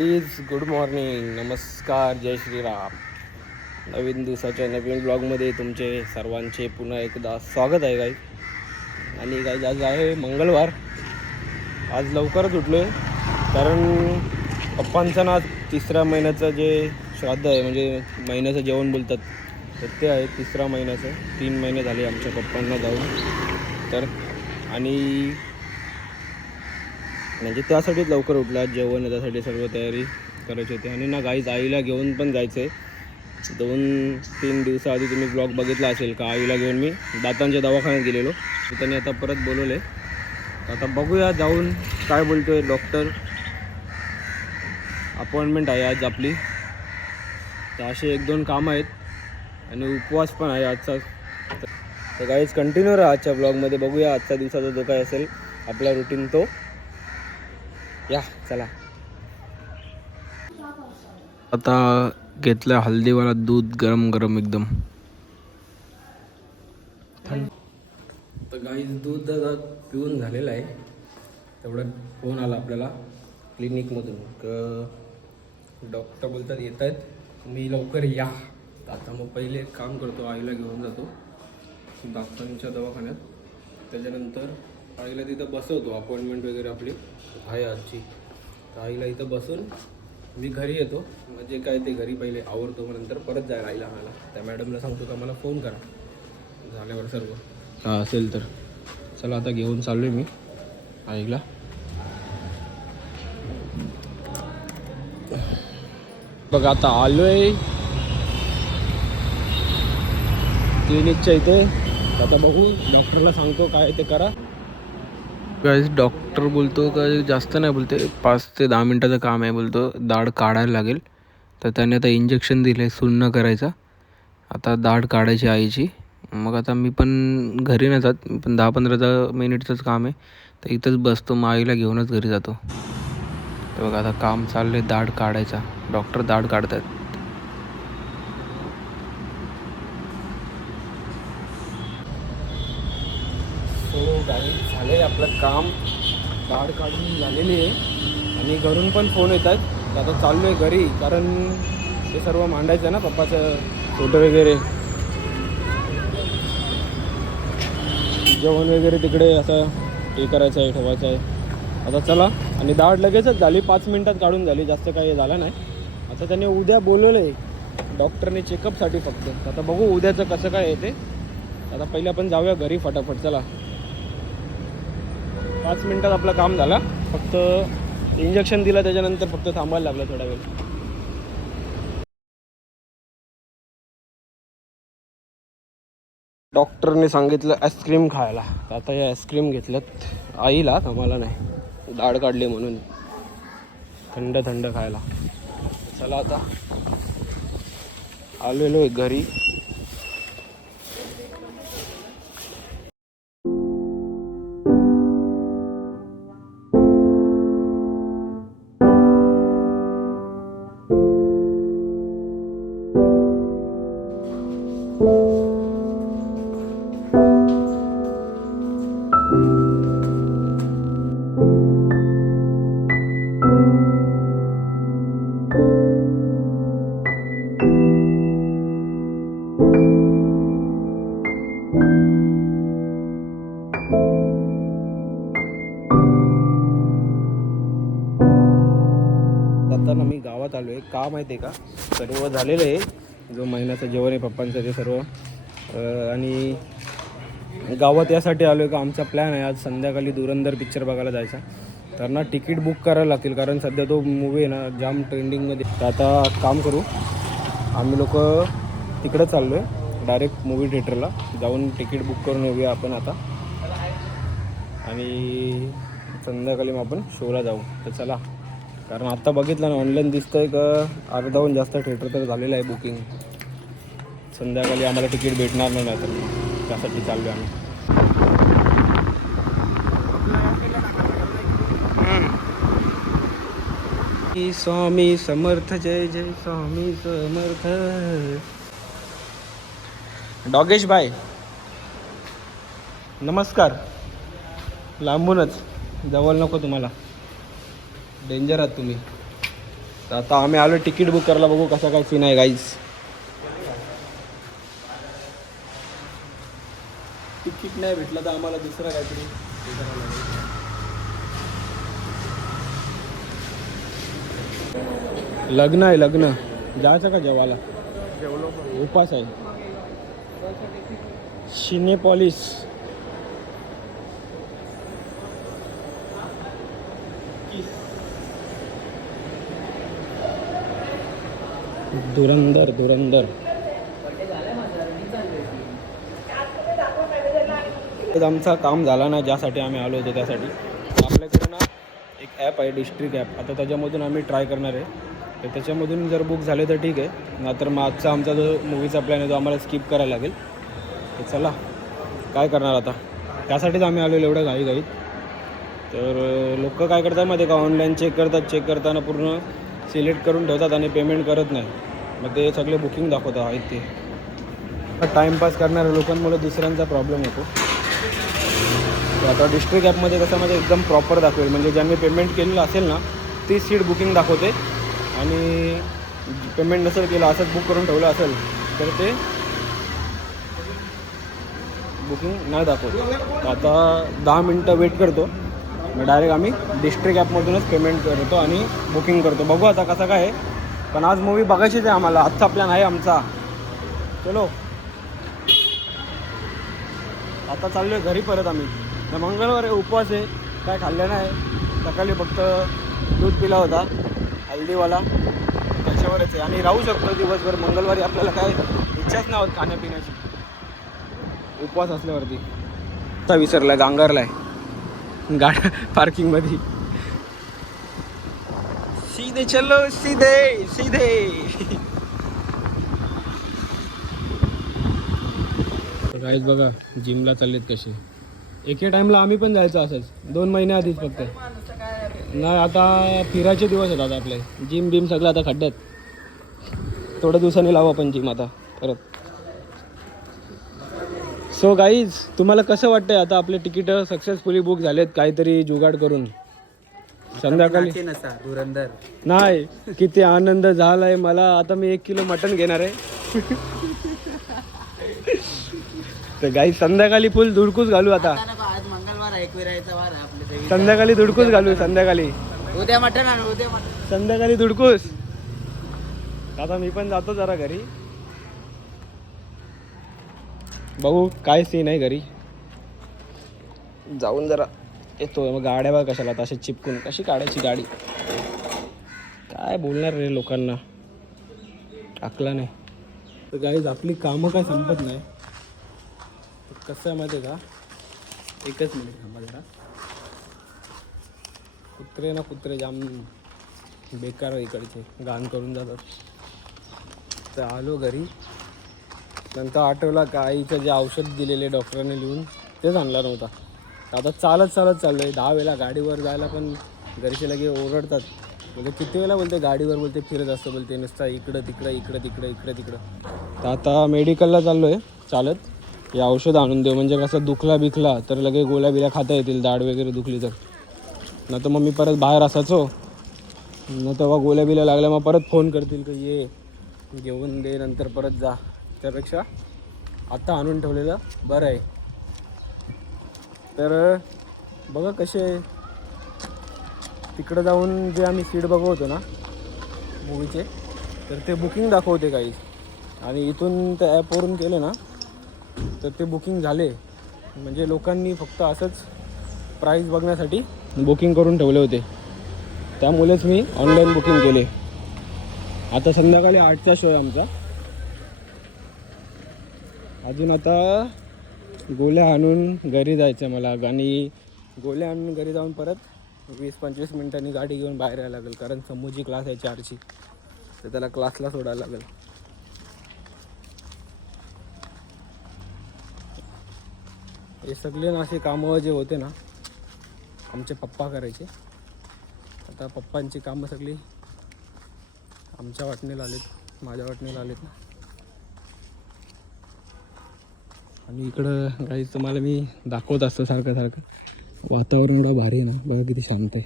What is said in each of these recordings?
Please good morning, नमस्कार, जय श्रीराम. नवीन दिवसाच्या नवीन ब्लॉगमध्ये तुमचे सर्वांचे पुन्हा एकदा स्वागत आहे गाई. आणि गाई आज आहे मंगळवार. आज लवकरच उठलो आहे कारण पप्पांचं ना तिसऱ्या महिन्याचं जे श्राद्ध आहे, म्हणजे महिन्याचं जेवण बोलतात, तर ते आहे तिसऱ्या महिन्याचं. 3 महिने झाले आमच्या पप्पांना जाऊन. तर आणि म्हणजे त्यासाठीच लवकर उठला. जेवण त्यासाठी सर्व तयारी करायची होती. आणि ना गाईच आईला घेऊन पण जायचं आहे. 2-3 दिवसाआधी तुम्ही ब्लॉग बघितला असेल का, आईला घेऊन मी दातांच्या दवाखान्यात गेलेलो. त्यांनी आता परत बोलवलं आहे. आता बघूया जाऊन काय बोलतो आहे डॉक्टर. अपॉइंटमेंट आहे आज आपली. तर असे 1-2 कामं आहेत आणि उपवास पण आहे आजचा. तर गाईज कंटिन्यू राहा आजच्या ब्लॉगमध्ये. बघूया आजच्या दिवसाचा जो काय असेल आपला रुटीन तो. या चला. आता घेतलं हल्दीवाला दूध, गरम गरम एकदम. तर गाईज दूध पिऊन झालेलं आहे. तेवढं फोन आला आपल्याला क्लिनिकमधून डॉक्टर बोलतात येत आहेत, तुम्ही लवकर या. आता मग पहिले एक काम करतो, आईला घेऊन जातो दातांच्या दवाखान्यात. त्याच्यानंतर आईला तिथं बसवतो. अपॉइंटमेंट वगैरे आपली आहे आजची. तर आईला इथं बसून मी घरी येतो. म्हणजे काय ते घरी पहिले आवरतो, मग नंतर परत जायला आईला आणायला. त्या मॅडमला सांगतो का मला फोन करा झाल्यावर सर्व का असेल तर. चला आता घेऊन चाललो आहे मी आईला. बघा आता आलो आहे क्लिनिकच्या इथे. आता बघू, डॉक्टरला सांगतो काय ते करा. गाईज डॉक्टर बोलतो का जास्त नाही बोलते, 5 ते 10 मिनटाचं काम आहे बोलतो. दाढ काढायला लागेल. तर त्याने आता इंजेक्शन दिलं आहे सुन्न करायचा. आता दाढ काढायची आईची. मग आता मी पण घरी नाही जात, मी पण 10-15 मिनिटचंच काम आहे. तर इथंच बसतो, मग आईला घेऊनच घरी जातो. तर बघा आता काम चाललं आहे दाढ काढायचा. डॉक्टर दाढ काढतात. झालं आहे आपलं काम. दाढ काढून झालेली आहे आणि घरून पण फोन येत आहेत. आता चाललो आहे घरी, कारण ते सर्व मांडायचं आहे ना पप्पाचं फोटो वगैरे, जेवण वगैरे तिकडे असं हे करायचं आहे, ठेवायचं आहे. आता चला. आणि दाढ लगेचच झाली, 5 मिनटात काढून झाली, जास्त काही झालं नाही. आता त्याने उद्या बोलवलं आहे डॉक्टरने चेकअपसाठी फक्त. आता बघू उद्याचं कसं काय येते. आता पहिले आपण जाऊया घरी फटाफट. चला. 5 मिनटात आपलं काम झालं. फक्त इंजेक्शन दिलं, त्याच्यानंतर फक्त थांबायला लागलं थोडा वेळ. डॉक्टरने सांगितलं आईस्क्रीम खायला. तर आता हे आईस्क्रीम घेतलं आईला, आम्हाला नाही. दाढ काढली म्हणून थंड थंड खायला. चला आता आलेलो आहे घरी. आता ना मी गावात आलो आहे. का माहिती आहे का, सर्व झालेलं आहे जो महिन्याचं जेवण आहे पप्पांचं ते सर्व. आणि गावात यासाठी आलो आहे का आमचा प्लॅन आहे आज संध्याकाळी धुरंधर पिक्चर बघायला जायचा. तर ना तिकीट बुक करायला लागतील, कारण सध्या तो मूवी आहे ना जाम ट्रेंडिंगमध्ये. तर आता काम करू, आम्ही लोक तिकडं चाललो आहे डायरेक्ट मूवी थिएटरला जाऊन तिकीट बुक करून येऊया आपण आता. आणि संध्याकाळी मग आपण शोला जाऊ. तर चला. कारण आत्ता बघितलं ना ऑनलाईन दिसतं आहे का अर्धाहून जास्त थिएटर तर झालेलं आहे बुकिंग. संध्याकाळी आम्हाला तिकीट भेटणार नाही, तर त्यासाठी चाललो आहे आम्ही. स्वामी समर्थ, जय जय स्वामी समर्थ. डॉगेश भाई नमस्कार. लांबूनच, जवळ नको तुम्हाला, डेंजर आहात तुम्ही. तर आता आम्ही आलो तिकीट बुक करायला, बघू कसा काय सीन आहे गाईज. तिकीट नाही भेटलं तर आम्हाला दुसरं काहीतरी हे करावं लागेल. लग्न आहे, लग्न जायचं का जेवायला? उपास आहे. सिनेपॉलिस. धुरंधर धुरंधर. आमचा काम झाला ना, ज्यासाठी आम्ही आलो होतो त्यासाठी. आपल्याकडे ना एक ॲप आहे डिस्ट्रिक्ट ॲप, आता त्याच्यामधून आम्ही ट्राय करणार आहे. तर त्याच्यामधून जर बुक झाले तर ठीक आहे, नाहीतर मग आजचा आमचा जो मूवीचा प्लॅन आहे तो आम्हाला स्किप करायला लागेल. तर चला काय करणार आता, त्यासाठीच आम्ही आलेलो एवढं घाईघाईत. तर लोक काय करतात मध्ये का ऑनलाईन चेक करतात, चेक करताना पूर्ण सिलेक्ट करून ठेवतात आणि पेमेंट करत नाही. मग ते सगळे बुकिंग दाखवतात आहेत ते. टाईमपास करणाऱ्या लोकांमुळे दुसऱ्यांचा प्रॉब्लेम होतो. आता डिस्ट्रिक्ट ॲपमध्ये कसं म्हणजे एकदम प्रॉपर दाखवेल, म्हणजे ज्यांनी पेमेंट केलेलं असेल ना ती सीट बुकिंग दाखवते, आणि पेमेंट नसेल केलं असंच बुक करून ठेवलं असेल तर ते बुकिंग नाही दाखवत. आता 10 मिनटं वेट करतो, मग डायरेक्ट आम्ही डिस्ट्रिक्ट ॲपमधूनच पेमेंट करतो आणि बुकिंग करतो. बघू आता कसं काय आहे, पण आज मूवी बघायचीच आहे आम्हाला. आजचा प्लॅन आहे आमचा. चलो आता चाललो आहे घरी परत आम्ही. मंगळवार आहे, उपवास आहे, काय खाल्लं नाही. सकाळी फक्त दूध पिला होता हल्दीवाला, त्याच्यावरच आहे. आणि राहू शकतो दिवसभर. मंगळवारी आपल्याला काय इच्छाच नाही होत खाण्यापिण्याची, उपवास असल्यावरती. आता विसरलाय, गांगारलाय गाड्या पार्किंगमध्ये. सीधे चलो सीधे सीधे. गाईज बघा जिमला चाललेत कसे. एके टाईमला आम्ही पण जायचो असंच, 2 महिने आधीच फक्त. नाही आता फिरायचे दिवस आहेत आता आपले. जिम बिम सगळं आता खड्ड्यात. थोड्या दिवसांनी लावू आपण जिम आता परत. सो गाईज तुम्हाला कसं वाटतंय आता आपले तिकीट सक्सेसफुली बुक झालेत, काहीतरी जुगाड करून संध्याकाळी? धुरंधर नाही, किती आनंद झालाय मला. आता मी 1 किलो मटण घेणार आहे. तर गाई संध्याकाळी फुल धुडकूस घालू आता. आज मंगळवार आहे, एकविरायचा वार आहे आपल्या. संध्याकाळी धुडकूस घालू. संध्याकाळी उद्या मटण आणि उद्या मटण. संध्याकाळी धुडकूस. आता मी पण जातो जरा घरी, बघू काय सीन आहे घरी. जाऊन जरा येतो. मग गाड्या बघा कशाला तसे चिपकून, कशी काढायची गाडी. काय बोलणार रे लोकांना, टाकला नाही. तर गाईज आपली कामं काय संपत नाही. कसं आहे माहिती आहे का, एकच मिनिट थांबा जरा. कुत्रे ना कुत्रे जाम बेकार इकडचे, घाण करून जातात. तर आलो घरी, नंतर आठवला का आईचं जे औषध दिलेले डॉक्टरांनी लिहून तेच आणला नव्हता. आता चालत चाललो आहे. 10 वेळा गाडीवर जायला पण घरचे लगे ओरडतात. म्हणजे किती वेळा बोलते गाडीवर बोलते फिरत असतं, बोलते नुसता इकडं तिकडं इकडं तिकडं इकडं तिकडं. तर आता मेडिकलला चाललो आहे चालत. हे औषध आणून देऊ, म्हणजे कसं दुखला बिखला तर लगे गोळ्या बिल्या खाता येतील, दाढ वगैरे दुखली तर. नाही तर मग मी परत बाहेर असायचो, न तेव्हा गोळ्या बिल्या लागल्या मग परत फोन करतील की ये घेऊन दे, नंतर परत जा. त्यापेक्षा आत्ता आणून ठेवलेलं बरं आहे. तर बघा कसे तिकडं जाऊन जे आम्ही सीट बघवतो ना मूवीचे, तर ते बुकिंग दाखवते काही. आणि इथून त्या ॲपवरून केले ना तर ते बुकिंग झाले. म्हणजे लोकांनी फक्त असंच प्राईस बघण्यासाठी बुकिंग करून ठेवले होते, त्यामुळेच मी ऑनलाईन बुकिंग केले. आता संध्याकाळी 8चा शो आहे आमचा. अजून आता गोळ्या आणून घरी जायचं आहे मला. आणि गोळ्या आणून घरी जाऊन परत 20-25 मिनिटांनी गाडी घेऊन बाहेर यायला लागेल, कारण समूची क्लास आहे 4ची, तर त्याला क्लासला सोडायला लागेल. हे सगळे ना असे कामं जे होते ना आमचे पप्पा करायचे. आता पप्पांची कामं सगळी आमच्या वाटणीला आलेत, माझ्या वाटणीला आलेत ना. आणि इकडं काही तुम्हाला मी दाखवत असतो सारखं सारखं. वातावरण एवढं भारी आहे ना, बघा किती शांत आहे.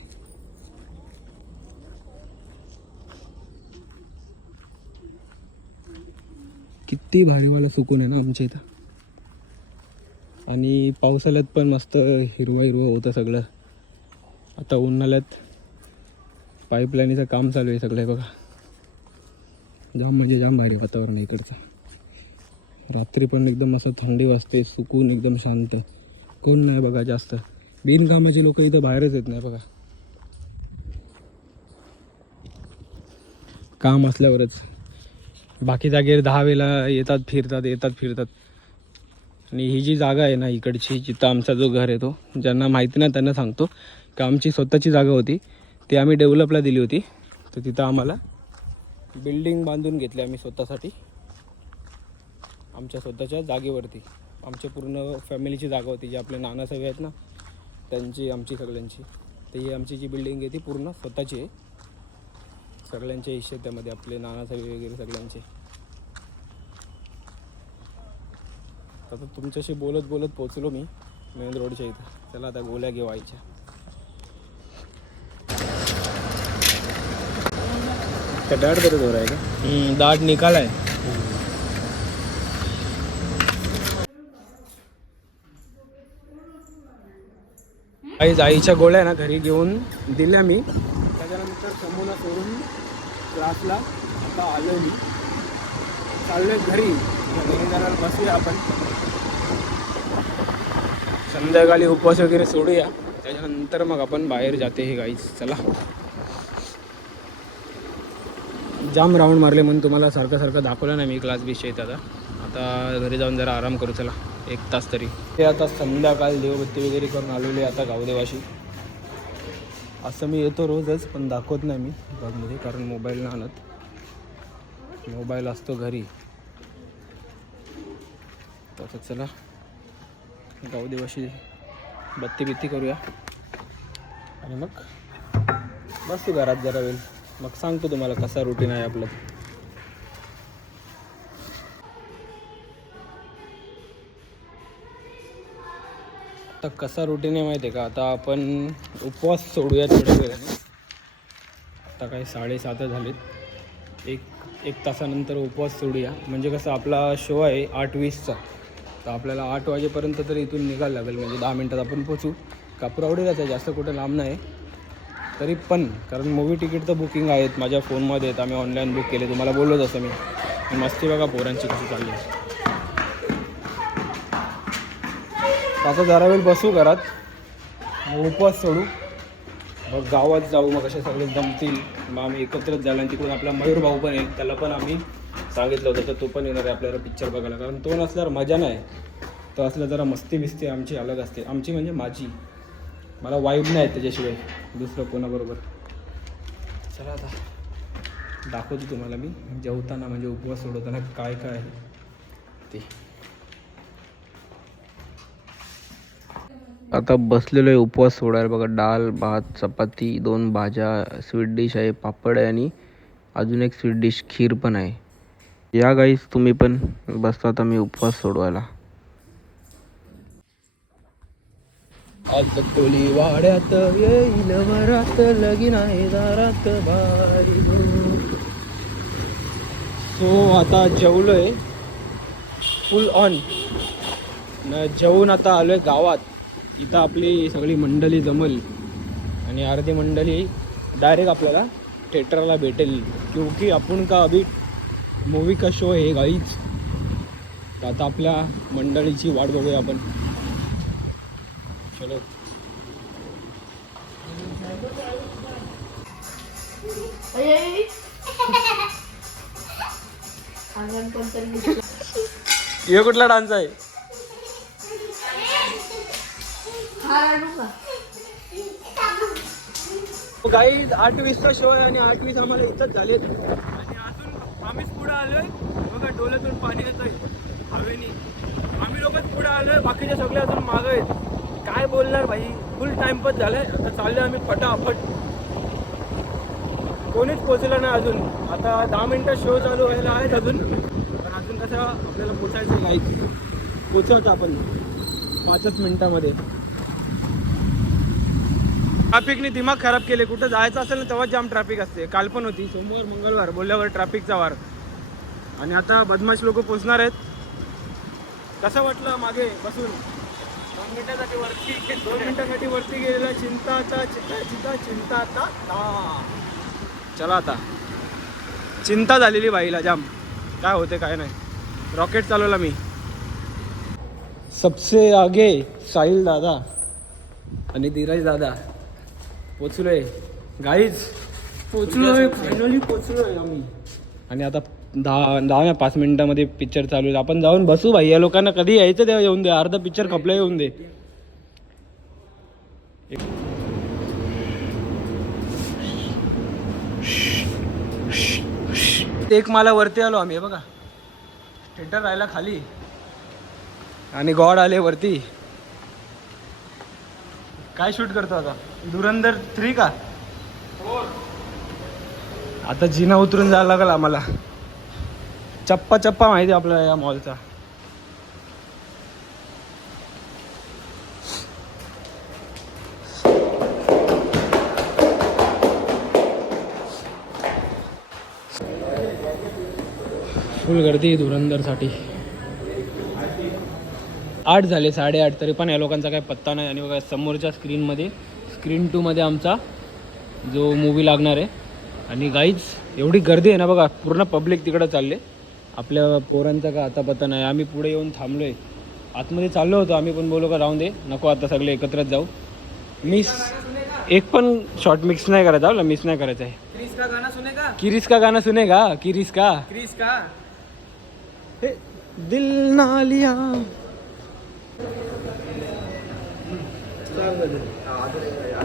किती भारीवाला सुकून आहे ना आमच्या इथं. आणि पावसाळ्यात पण मस्त हिरवं हिरवं होतं सगळं. आता उन्हाळ्यात पाईपलाईनीचं काम चालू आहे सगळं. बघा जाम म्हणजे जाम भारी वातावरण आहे इकडचं. रात्री पण एकदम असं थंडी वाजते, सुकून एकदम शांत. कोण नाही बघा जास्त. बिनकामाचे लोक इथं बाहेरच येत नाही बघा. काम असल्यावरच. बाकी जागेवर 10 वेळा येतात फिरतात. आणि ही जी जागा आहे ना इकडची, जिथं आमचा जो घर आहे तो, ज्यांना माहिती नाही त्यांना सांगतो की आमची स्वतःची जागा होती, ती आम्ही डेव्हलपला दिली होती. तर तिथं आम्हाला बिल्डिंग बांधून घेतली आम्ही स्वतःसाठी, आमच्या स्वतःच्या जागेवरती. आमच्या पूर्ण फॅमिलीची जागा होती, जी आपले नाना सगळे आहेत ना त्यांची, आमची सगळ्यांची. तर ही आमची जी बिल्डिंग आहे ती पूर्ण स्वतःची आहे. सगळ्यांचे हिस्से त्यामध्ये, आपले नाना सगळे वगैरे सगळ्यांचे. आता तुमच्याशी बोलत बोलत पोचलो मी मेन रोडच्या इथं. चला आता गोळ्या घेऊ आईच्या. त्या दाढ बरं जोर आहे का? दाढ निकालाय. आईच्या गोळ्या ना घरी घेऊन दिल्या मी. त्याच्यानंतर समूला सोडून क्लासला आता आलो मी. चाललोय घरी जरा बसूया आपण. संध्याकाळी उपवास वगैरे सोडूया, त्याच्यानंतर मग आपण बाहेर जाते हे गाईस. चला जाम राऊंड मारले म्हणून तुम्हाला सारखं दाखवलं नाही मी क्लास बीच येत. आता घरी जाऊन जरा आराम करू. चला 1 तास तरी. ते आता संध्याकाळ देवबत्ती वगैरे करून आलेले आता गावदेवाशी. असं मी येतो रोजच, पण दाखवत नाही मी ब्लॉगमध्ये, कारण मोबाईल नाही आणत. मोबाईल असतो घरी. तर चला गावदेवाशी बत्ती करूया आणि मग बसू घरात जरा वेळ. मग सांगतो तुम्हाला कसा रुटीन आहे आपलं. आता कसा रुटीन आहे माहिती आहे का? आता आपण उपवास सोडूया थोड्या वेळाने. आता काही 7:30 झालेत. एक तासानंतर उपवास सोडूया. म्हणजे कसं आपला शो आहे 8:20चा. तर आपल्याला 8 वाजेपर्यंत तरी इथून निघायला लागेल. म्हणजे 10 मिनटात आपण पोचू. कापुरावडीलाच आहे, जास्त कुठं लांब नाही तरी पण. कारण मूवी तिकीट तर बुकिंग आहेत माझ्या फोनमध्ये आहेत. आम्ही ऑनलाईन बुक केले, तुम्हाला बोललोच असं मी. मस्ती बघा पोरांची कशी चालली. आता जरा वेळ बसू घरात, मग उपवास सोडू, मग गावात जाऊ. मग असे सगळे जमतील, मग आम्ही एकत्रच जायला. आणि तिकडून आपला मयूर भाऊ पण आहे, त्याला पण आम्ही सांगितलं होतं तर तो पण येणार आहे आपल्याला पिक्चर बघायला. कारण तो नसल्यावर मजा नाही. तो असलं जरा मस्ती बिस्ती आमची अलग असते. आमची म्हणजे माझी, मला वाईब नाही त्याच्याशिवाय दुसरं कोणाबरोबर. चला आता दाखवतो तुम्हाला मी जेवताना, म्हणजे उपवास सोडवताना काय काय आहे ते. आता बसलेलो आहे उपवास सोडायला. बघा डाळ भात चपाती 2 भाज्या, स्वीट डिश आहे, पापड आहे आणि अजून एक स्वीट डिश खीर पण आहे. या गाईस तुम्ही पण बसता. आता मी उपवास सोडवायला. आज कोली वाड्यात येईल वरात, लगीन आहे दारात बारी गो. सो आता जेवलोय फुल ऑन. जेवून आता आलोय गावात. इथं आपली सगळी मंडळी जमल आणि अर्धी मंडळी डायरेक्ट आपल्याला थिएटरला भेटेल. क्योंकि आपण का अभी मूवी का शो आहे गाईच. तर आता आपल्या मंडळीची वाट बघूया आपण. चलो ये कुठला डान्स आहे? गाईज 8:20चा शो आहे आणि 8:20 आम्हाला इथंच झाले. आणि अजून आम्हीच पुढे आलोय. बघा डोळ्यातून पाणी येतंय हवेनी. आम्ही लोकच पुढे आलोय, बाकीचे सगळे अजून मागं आहेत. काय बोलणार भाई, फुल टाइमपास झालाय. आता चाललोय आम्ही फटाफट. कोणीच पोचलं नाही अजून. आता 10 मिनटं शो चालू व्हायला आहेत अजून. पण अजून कसं आपल्याला पोचायचं गाईज. पोचवतो आपण 5च मिनिटामध्ये. ट्रॅफिकने दिमाग खराब केले. कुठं जायचं असेल ना तेव्हा जाम ट्रॅफिक असते. काल पण होती, सोमवार मंगळवार बोलल्यावर ट्रॅफिकचा वार. आणि आता बदमाश लोक पोचणार आहेत. कसं वाटलं मागे बसून? 2 मिनिटासाठी वरती गेलेला चिंता आता चला आता चिंता झालेली बाईला जाम. काय होते काय नाही. रॉकेट चालवला मी. सबसे आगे साहिल दादा आणि धीरज दादा पोचलोय गाईज. पोचलोय फायनली पोचलोय आम्ही. आणि आता 10-5 मिनिटामध्ये पिक्चर चालू आहे. आपण जाऊन बसू भाई. या लोकांना कधी यायचं तेव्हा येऊन दे. अर्धा पिक्चर खपला येऊन दे. एक मला वरती आलो आम्ही. बघा थिएटर राहिला खाली आणि गॉड आले वरती. काय शूट करतो आता? धुरंधर 3 का? आता जिना उतरून जायला लागला आम्हाला. चप्पा माहिती आपल्याला या मॉलचा. फुल गर्दी धुरंधरसाठी. 8 झाले 8:30 तरी पण या लोकांचा काही पत्ता नाही. आणि बघा समोरच्या स्क्रीन 2 मध्ये आमचा जो मूवी लागणार आहे. आणि गाईज एवढी गर्दी आहे ना बघा. पूर्ण पब्लिक तिकडं चालले. आपल्या पोरांचा का आता पत्ता नाही. आम्ही पुढे येऊन थांबलोय. आतमध्ये चाललो होतो आम्ही पण. बोललो का राहून दे नको आता सगळे एकत्रच जाऊ. एक पण शॉर्ट मिक्स नाही करायचा. मिस नाही करायचं आहे. किरिस का गाना सुनेगा? किरिस का दिल ना लिया.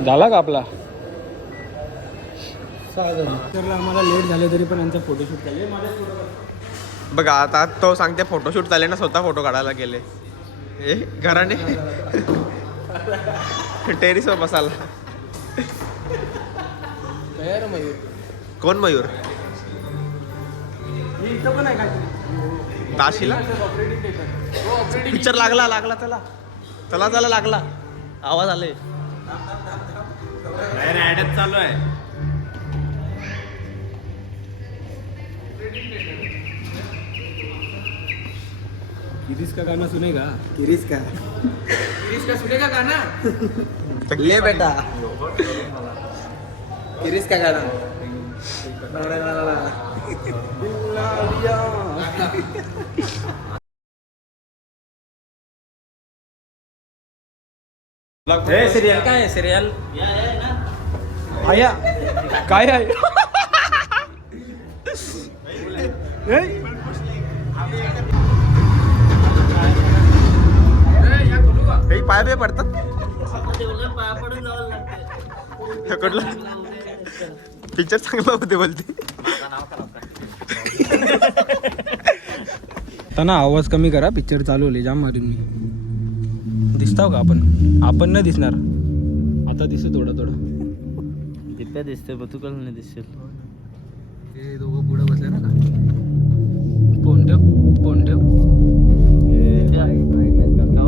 झाला का आपला? आम्हाला लेट झाले तरी पण यांचा फोटोशूट झाले. बघा आता तो सांगते फोटोशूट झाले ना. स्वतः फोटो काढायला गेले घराने. टेरिसवर बसायला. मयूर कोण मयूर? इथं पण आहे काय? ताशीला पिक्चर लागला चला लागला. आवाज आले. ऍडच चालू आहे. किरिस का गाना सुनेगा? किरीस का सुनेगा गाना? ले बेटा किरीस का गाना. सिरियल काय आहे? सिरियल आया काय आहे? पाय बे पडतात. पिक्चर चांगला होते बोलते. त्यांना आवाज कमी करा. पिक्चर चालू होले. जाम मारीन मी. दिसताव का आपण नाही दिसणार. आता दिसतो थोडं दिप्या दिसते पण तू कसं नाही दिसशील. हे दोघं पुढे बसले ना का? फोन ठेव.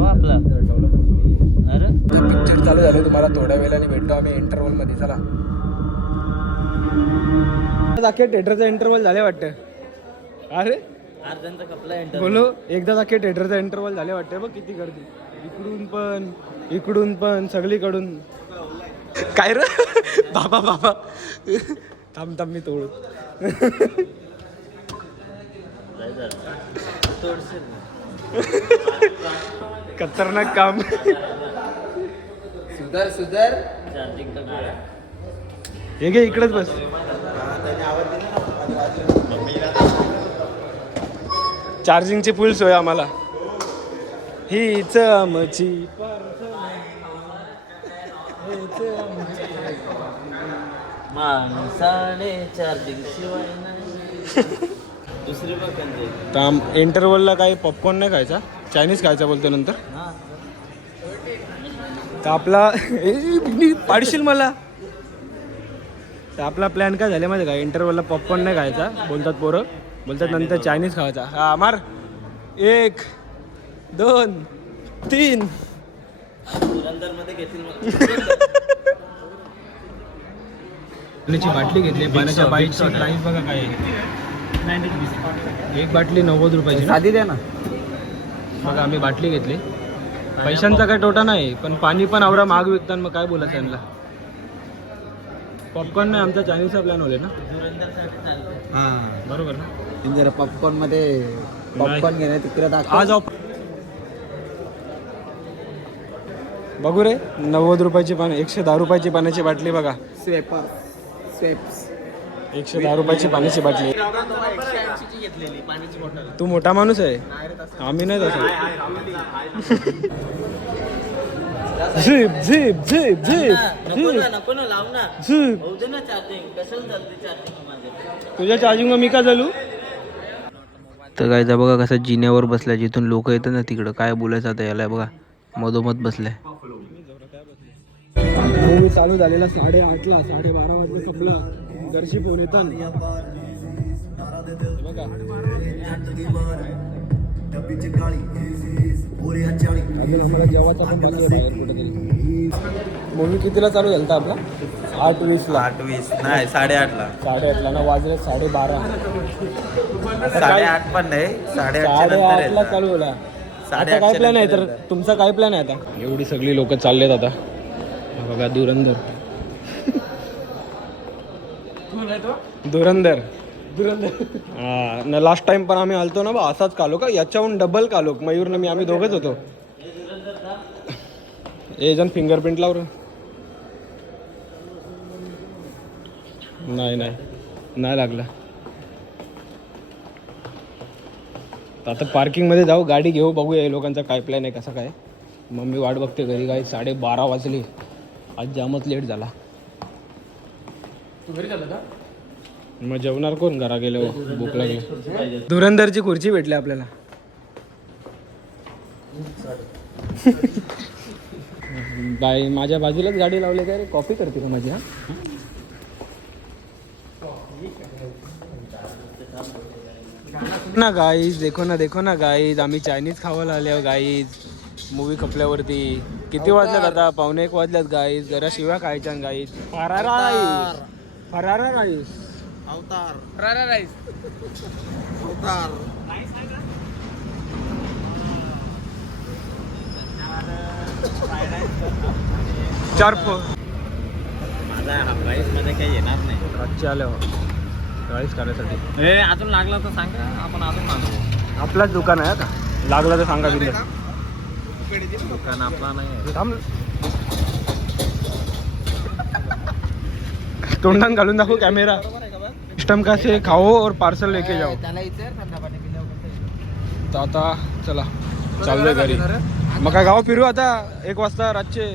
आपला अरे पिक्चर चालू झालं. तुम्हाला थोड्या वेळाने भेटतो आम्ही इंटरव्हल मध्ये. चला अख्ख्या थिएटरचा इंटरव्हल झाले वाटतं. अरे अर्जनचा कपला बोलो एकदा अख्ख्या थिएटरचा इंटरव्हल झाले वाटतं. बघ किती गर्दी. इकडून पण सगळीकडून. काय रे बाबा थांब मी तोडू. खतरनाक काम. सुधर हे घे इकडेच बस. चार्जिंगची फुल सोय आम्हाला. हीच आमची माणसाने चार्जिंग शिवाय दुसरी पण इंटरव्हलला काही पॉपकॉर्न नाही खायचा. चायनीज खायचा बोलतो नंतर. तर आपला पाडशील मला. तर आपला प्लॅन काय झाला माहिती का? इंटरव्हलला पॉपकॉर्न नाही खायचा बोलतात पोरं. बोलतात नंतर चायनीज खायचा. हा मार. 1 2 3 मध्ये घेतील पाण्याची बाटली घेतली. पाण्याच्या बाईकची प्राईस बघा काय आहे. एक बाटली 90 रुपयाची ना? साधी द्या ना. बघा आम्ही बाटली घेतली. पैशांचा काही तोटा नाही, पण पाणी पण आवडा महाग विकतात, मग काय बोलायचं यांना. पॉपकॉर्न नाही, आमचा चायनीजचा प्लॅन होते ना. हां बरोबर ना. जरा पॉपकॉर्न मध्ये पॉपकॉर्न घेणे तिकडे आज बघू रे 90 रुपयाची 110 रुपयाची पाण्याची बाटली बघा. स्वेप्स 110 रुपयाची पाण्याची बाटली. घेतलेली पाण्याची बॉटल. तू मोठा माणूस आहे, आम्ही नाही तसं. झिप झिप झिप झिप नको ना लाव ना. झिप. होऊ दे ना चार्जिंग. कशाला चालते चार्जिंग माझे. तुझ्या चार्जिंग मी का चालू. तर काय जा बघा कसं जिन्यावर बसलाय, जिथून लोक येतात ना तिकडं काय बोलायचं आता याला बघा, मधोमध बसलाय. मूवी चालू झालेला 8:30ला, 12:30 वाजले संपला. घरची फोन येतात बघा. अजून आम्हाला जेवायचा पण बाकी होता बाहेर कुठेतरी. मूवी कितीला चालू झाला आपला? 8:20ला. 8:20 नाही 8:30ला. 8:30ला ना, वाजले 12:30. 8:30 पण नाही 8:30ला चालू होला. आता काय प्लॅन आहे तर तुमचा, काय प्लॅन आहे आता? एवढी सगळी लोक चाललेत आता. हा बघा धुरंधर. धुरंधर हा ना. लास्ट टाइम पण आम्ही आलतो ना बा, असाच कालो का, याच्याहून डबल कालो. मयूरनं मी आम्ही दोघंच होतो. एजन फिंगरप्रिंट लावर. नाही नाही नाही लागला. आता पार्किंग मध्ये जाऊ, गाडी घेऊ, बघूया लोकांचा काय प्लॅन आहे, कसा काय. मम्मी वाट बघते घरी. काय 12:30 वाजले, आज जामच लेट झाला. तू घरी झाला का? मग जेवणार कोण? घरा गेलो, भूक लागली. धुरंधरची खुर्ची भेटली आपल्याला. बाई माझ्या बाजूलाच गाडी लावली काय रे? कॉफी करते का माझी? हा ना गाईज, देखो ना गाईज, आम्ही चायनीज खावायला आले गाईज. मूवी खपल्यावरती किती वाजल्यात आता? 1:15 वाजल्यात गाईज. जरा शिव्या खायच्या गाईज. फरारा राईस, फरारा राईस, अवतार. फरारा राईस, अवतार. चार माझा हा प्राईस मध्ये काही येणार नाही. रातचे आले राईस करायसाठी. हे अजून लागला तर सांगा, आपण अजून मागवू. आपलाच दुकान आहे आता, लागलं तर सांगा. बिल दुकान आपला नाही. थांब, तोंडान घालून दाखव कॅमेरा. सिस्टम का से खाओ और पार्सल लेके जाओ. तर आता चला चाललोय घरी. मग काय गाव फिरू आता 1 वाजता रातचे.